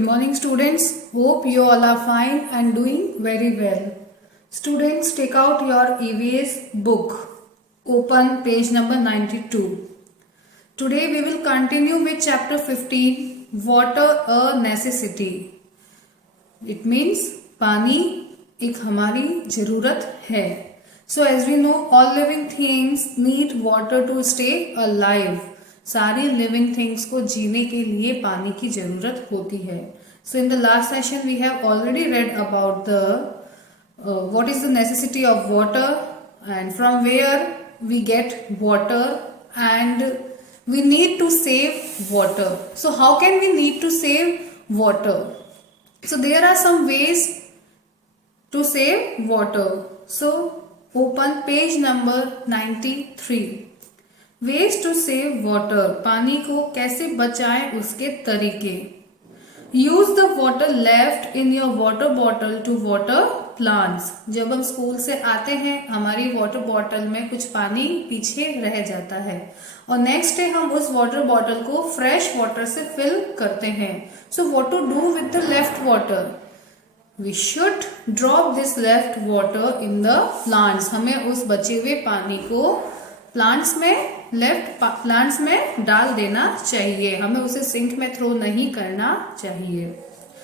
Good morning students. Hope you all are fine and doing very well. Students, take out your EVS book. Open page number 92. Today we will continue with chapter 15, Water a Necessity. It means पानी एक हमारी जरूरत है. So as we know, all living things need water to stay alive. सारी living things को जीने के लिए पानी की जरूरत होती है. So in the last session we have already read about the what is the necessity of water and from where we get water and we need to save water. So how can we need to save water? So there are some ways to save water. So open page number 93. Ways to save water, पानी को कैसे बचाएं उसके तरीके. Use the water left in your water bottle to water plants. जब हम school से आते हैं हमारी वाटर बॉटल में कुछ पानी पीछे रह जाता है और नेक्स्ट डे हम उस वाटर बॉटल को फ्रेश वाटर से फिल करते हैं. So what to do with the left water? We should drop this left water in the plants. हमें उस बचे हुए पानी को प्लांट्स में डाल देना चाहिए. हमें उसे सिंक में थ्रो नहीं करना चाहिए.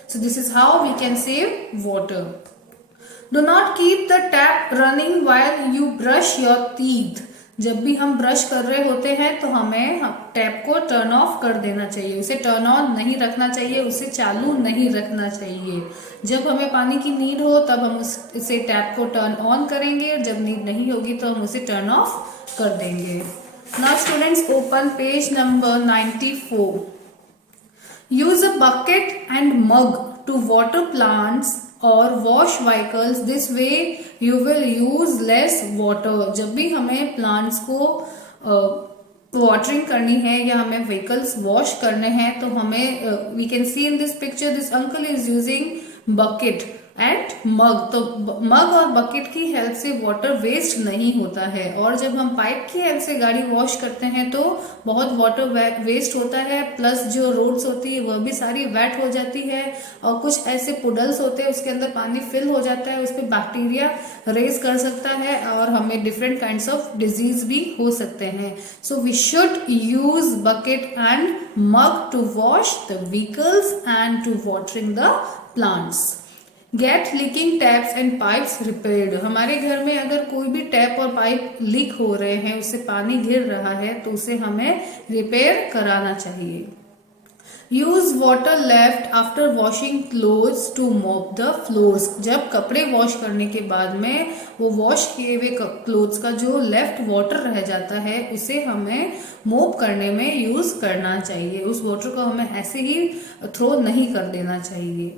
So this is how we can save water. Do not keep the tap running while you brush your teeth. जब भी हम ब्रश कर रहे होते हैं तो हमें टैप को टर्न ऑफ कर देना चाहिए. उसे टर्न ऑन नहीं रखना चाहिए, उसे चालू नहीं रखना चाहिए. जब हमें पानी की नीड हो तब हम इसे टैप को टर्न ऑन करेंगे और जब नीड नहीं होगी तो हम उसे टर्न ऑफ कर देंगे. Now students, open page number 94. Use a bucket and mug to water plants और wash vehicles. This way you will use less water. जब भी हमें प्लांट्स को वाटरिंग करनी है या हमें व्हीकल्स वॉश करने हैं तो हमें we can see in this picture this uncle is using bucket and mug. तो मग और बकेट की हेल्प से वाटर वेस्ट नहीं होता है. और जब हम पाइप की हेल्प से गाड़ी वॉश करते हैं तो बहुत वाटर वेस्ट होता है. प्लस जो रोड्स होती है वह भी सारी वेट हो जाती है और कुछ ऐसे पुडल्स होते हैं उसके अंदर पानी फिल हो जाता है. उस पर बैक्टीरिया रेज कर सकता है और हमें डिफरेंट काइंड्स ऑफ डिजीज भी हो सकते हैं. So we should use bucket and mug to wash the vehicles and to watering the plants. Get leaking taps and pipes repaired. हमारे घर में अगर कोई भी टैप और पाइप लीक हो रहे हैं, उससे पानी गिर रहा है तो उसे हमें रिपेयर कराना चाहिए. Use water left after washing clothes to mop the floors. जब कपड़े वॉश करने के बाद में वो वॉश किए हुए क्लोथ्स का जो लेफ्ट वाटर रह जाता है उसे हमें मोप करने में यूज करना चाहिए. उस वाटर को हमें ऐसे ही थ्रो नहीं कर देना चाहिए.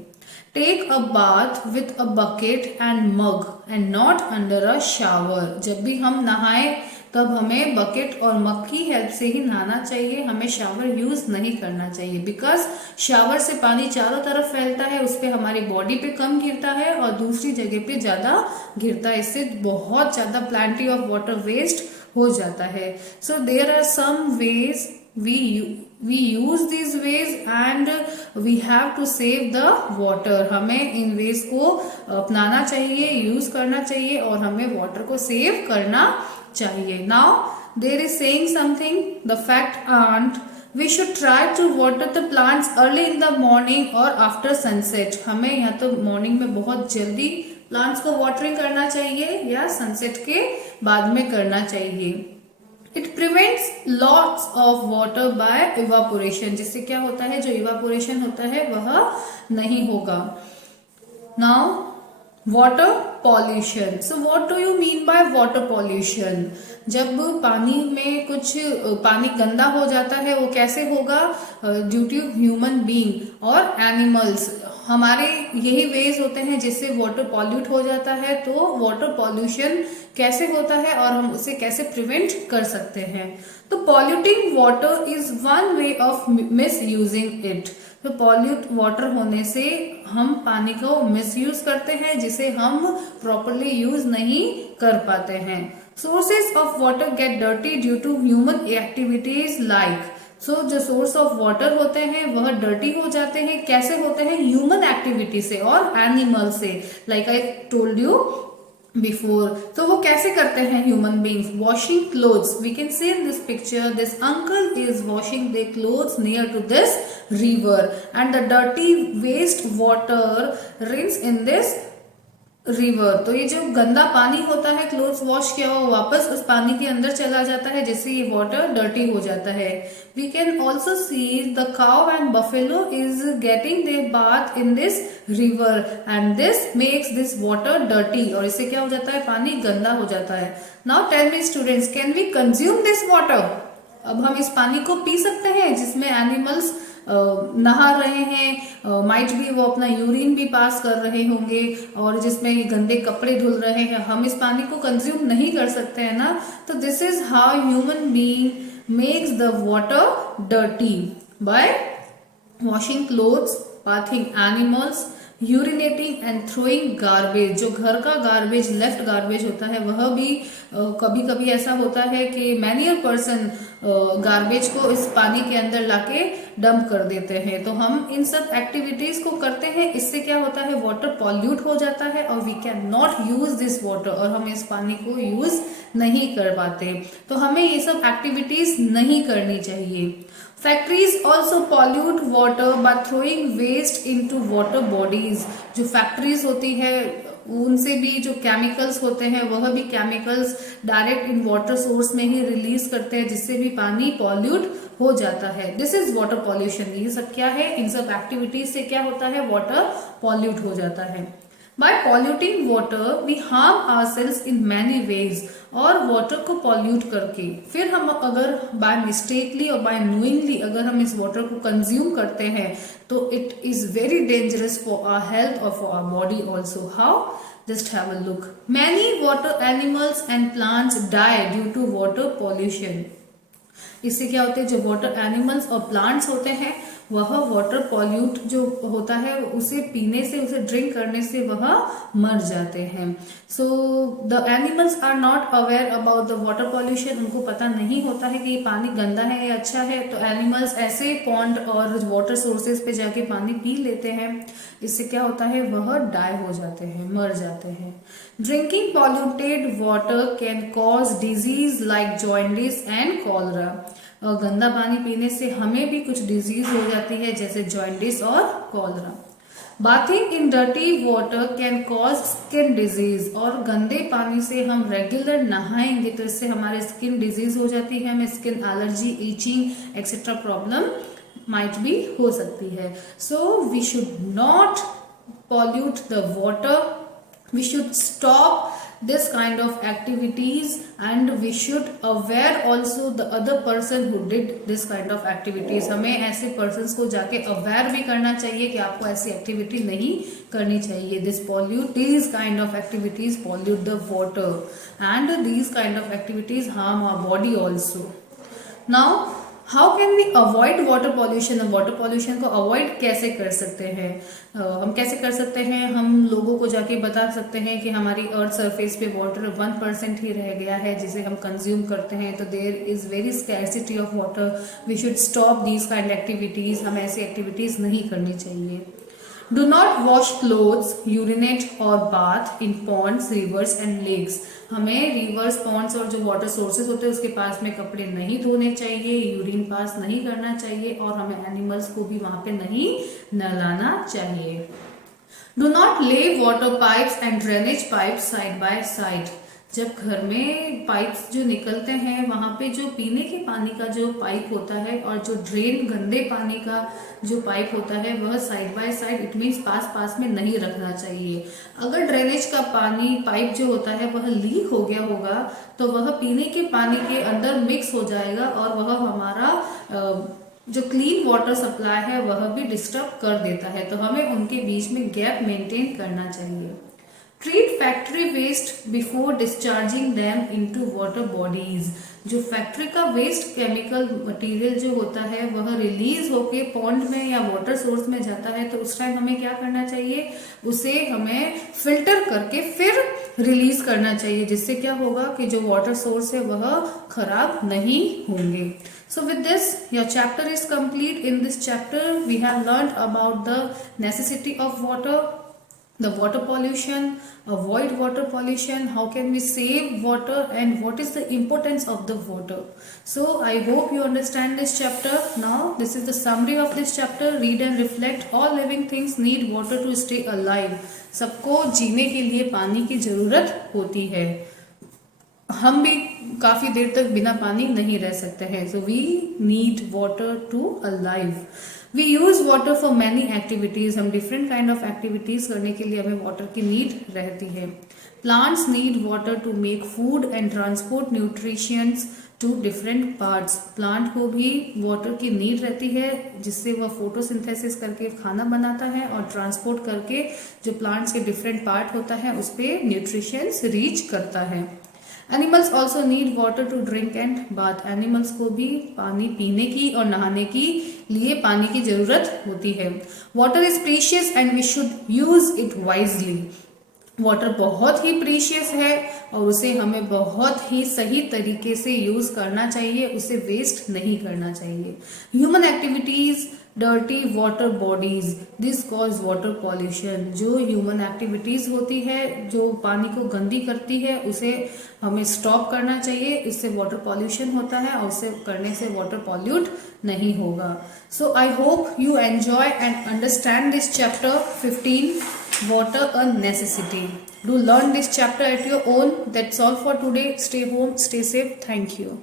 Take a bath with a bucket and mug and not under a shower. जब भी हम नहाएं तब हमें बकेट और मग की हेल्प से ही नहाना चाहिए. हमें शावर यूज नहीं करना चाहिए बिकॉज शावर से पानी चारों तरफ फैलता है, उस पर हमारी बॉडी पे कम गिरता है और दूसरी जगह पे ज्यादा गिरता है. इससे बहुत ज्यादा प्लेंटी ऑफ वाटर वेस्ट हो जाता है. So there are some ways we use these ways and we have to save the water. हमें इन वेज को अपनाना चाहिए, यूज करना चाहिए और हमें वाटर को सेव करना चाहिए. Now there is saying something, the fact aunt, we should try to water the plants early in the morning or after sunset. हमें या तो मॉर्निंग में बहुत जल्दी प्लांट्स को वाटरिंग करना चाहिए या सनसेट के बाद में करना चाहिए. It prevents loss of water bye evaporation. जिससे क्या होता है, जो इवापोरेशन होता है वह नहीं होगा. Now water pollution. So what do you mean by water pollution? जब पानी में कुछ पानी गंदा हो जाता है वो कैसे होगा? ड्यू टू ह्यूमन बीइंग और एनिमल्स. हमारे यही वेज होते हैं जिससे वाटर पॉल्यूट हो जाता है. तो वाटर पॉल्यूशन कैसे होता है और हम उसे कैसे प्रिवेंट कर सकते हैं? तो polluting water is one way of miss using it. तो पॉल्यूट वाटर होने से हम पानी को मिसयूज करते हैं जिसे हम प्रॉपरली यूज नहीं कर पाते हैं. Sources of water get dirty due to human activities like so जो सोर्स ऑफ वाटर होते हैं वह डर्टी हो जाते हैं। कैसे होते हैं? ह्यूमन एक्टिविटी से और एनिमल से, like I told you before. तो वो कैसे करते हैं human beings? Washing clothes, we can see in this picture this uncle is washing the clothes near to this river and the dirty waste water rinse in this river. तो ये जो गंदा पानी होता है क्लोथ्स वॉश किया हुआ वापस उस पानी के अंदर चला जाता है, जिससे ये वाटर डर्टी हो जाता है। We can also see the cow and buffalo is getting their bath in this river and this makes this water dirty, और इससे क्या हो जाता है? पानी गंदा हो जाता है। Now tell me students, can we consume this water? अब हम इस पानी को पी सकते हैं जिसमें एनिमल्स नहा रहे हैं, माइट भी वो अपना यूरिन भी पास कर रहे होंगे, और जिसमें ये गंदे कपड़े धुल रहे हैं, हम इस पानी को कंज्यूम नहीं कर सकते हैं ना। तो this is how human being makes the water dirty bye washing clothes, bathing animals, urinating and throwing garbage. जो घर का गार्बेज, लेफ्ट गार्बेज होता है, वह भी कभी कभी ऐसा होता है कि मैनी अ पर्सन गार्बेज को इस पानी के अंदर लाके डंप कर देते हैं। तो हम इन सब एक्टिविटीज को करते हैं, इससे क्या होता है? वाटर पॉल्यूट हो जाता है और we can not use this water, और हम इस पानी को यूज नहीं कर पाते। तो हमें ये सब एक्टिविटीज नहीं करनी चाहिए। Factories also pollute water by throwing waste into water bodies। जो फैक्ट्रीज होती है उनसे भी जो केमिकल्स होते हैं वह भी chemicals direct in water source में ही रिलीज करते हैं, जिससे भी पानी पॉल्यूट हो जाता है। This is water pollution. ये सब क्या है? इन सब एक्टिविटीज से क्या होता है? वाटर पॉल्यूट हो जाता है। By polluting water, we harm ourselves in many ways। और वाटर को पॉल्यूट करके फिर हम अगर बाय मिस्टेकली और बाय नोइंगली अगर हम इस वाटर को कंज्यूम करते हैं तो it is very dangerous for our health और for our body also. How? Just have a look. Many water animals and plants die due to water pollution. इससे क्या होते हैं? जो वाटर एनिमल्स और प्लांट्स होते हैं वह वाटर पॉल्यूट जो होता है उसे पीने से, उसे ड्रिंक करने से वह मर जाते हैं। So the animals are not aware about the water pollution. उनको पता नहीं होता है कि ये पानी गंदा है या अच्छा है, तो एनिमल्स ऐसे पॉन्ड और वाटर सोर्सेज पे जाके पानी पी लेते हैं। इससे क्या होता है? वह डाई हो जाते हैं, मर जाते हैं। Drinking polluted water can cause disease like jaundice and cholera. और गंदा पानी पीने से हमें भी कुछ डिजीज हो जाती है, जैसे जॉन्डिस और cholera. Bathing in dirty water can cause skin disease. और गंदे पानी से हम रेगुलर नहाएंगे तो इससे हमारे स्किन डिजीज हो जाती है, हमें skin allergy, itching etcetera problem might भी हो सकती है। So we should not pollute the water, we should stop this kind of activities and we should aware also the other person who did this kind of activities। हमें ऐसे persons को जाके aware भी करना चाहिए कि आपको ऐसी activity नहीं करनी चाहिए। These kind of activities pollute the water and these kind of activities harm our body also। Now how can we avoid water pollution? Water pollution को अवॉइड कैसे कर सकते हैं? हम कैसे कर सकते हैं? हम लोगों को जाके बता सकते हैं कि हमारी अर्थ सरफेस पे वाटर 1% ही रह गया है जिसे हम कंज्यूम करते हैं, तो there is very scarcity of water. We should stop these kind activities. हमें ऐसी एक्टिविटीज नहीं करनी चाहिए। Do not wash clothes, urinate और bath in ponds, rivers and lakes. हमें रिवर्स, पॉन्ड्स और जो वाटर सोर्सेज होते हैं उसके पास में कपड़े नहीं धोने चाहिए, यूरिन पास नहीं करना चाहिए और हमें एनिमल्स को भी वहां पे नहीं नहलाना चाहिए। डू नॉट ले water pipes and drainage pipes side by side. जब घर में पाइप्स जो निकलते हैं वहां पे जो पीने के पानी का जो पाइप होता है और जो ड्रेन गंदे पानी का जो पाइप होता है वह side by side, it means पास पास में नहीं रखना चाहिए। अगर ड्रेनेज का पानी पाइप जो होता है वह लीक हो गया होगा तो वह पीने के पानी के अंदर मिक्स हो जाएगा और वह हमारा जो क्लीन वाटर सप्लाई है वह भी डिस्टर्ब कर देता है। तो हमें उनके बीच में गैप मेंटेन करना चाहिए। Treat factory waste before discharging them into water bodies. जो फैक्ट्री का वेस्ट केमिकल मटेरियल जो होता है वह रिलीज होके पॉन्ड में या वाटर सोर्स में जाता है तो उस टाइम हमें क्या करना चाहिए? उसे हमें फिल्टर करके फिर रिलीज करना चाहिए, जिससे क्या होगा कि जो वाटर सोर्स है वह खराब नहीं होंगे। So with this, your chapter is complete. In this chapter, we have learned about the necessity of water, the water pollution, avoid water pollution, how can we save water, and what is the importance of the water. So I hope you understand this chapter. Now this is the summary of this chapter. Read and reflect. All living things need water to stay alive. सबको जीने के लिए पानी की जरूरत होती है. हम भी काफी देर तक बिना पानी नहीं रह सकते हैं. So we need water to alive. We use water for many activities. हम डिफरेंट काइंड ऑफ एक्टिविटीज करने के लिए हमें वाटर की नीड रहती है. Plants need water to make food and transport nutritions to different parts. Plant को भी वाटर की नीड रहती है जिससे वह फोटोसिंथेसिस करके खाना बनाता है और ट्रांसपोर्ट करके जो प्लांट्स के डिफरेंट पार्ट होता है उस पर न्यूट्रिशंस रीच करता है. Animals also need water to drink and bath. Animals को भी पानी पीने की और नहाने की लिए पानी की जरूरत होती है. Water is precious and we should use it wisely. Water बहुत ही प्रीशियस है और उसे हमें बहुत ही सही तरीके से यूज करना चाहिए, उसे वेस्ट नहीं करना चाहिए. Human activities dirty water bodies, this cause water pollution. जो ह्यूमन एक्टिविटीज होती है जो पानी को गंदी करती है उसे हमें स्टॉप करना चाहिए. इससे वाटर पॉल्यूशन होता है और उसे करने से वाटर पॉल्यूट नहीं होगा. So I hope you enjoy and understand this chapter 15, water a necessity. Do learn this chapter at your own. That's all for today. Stay home, stay safe. Thank you.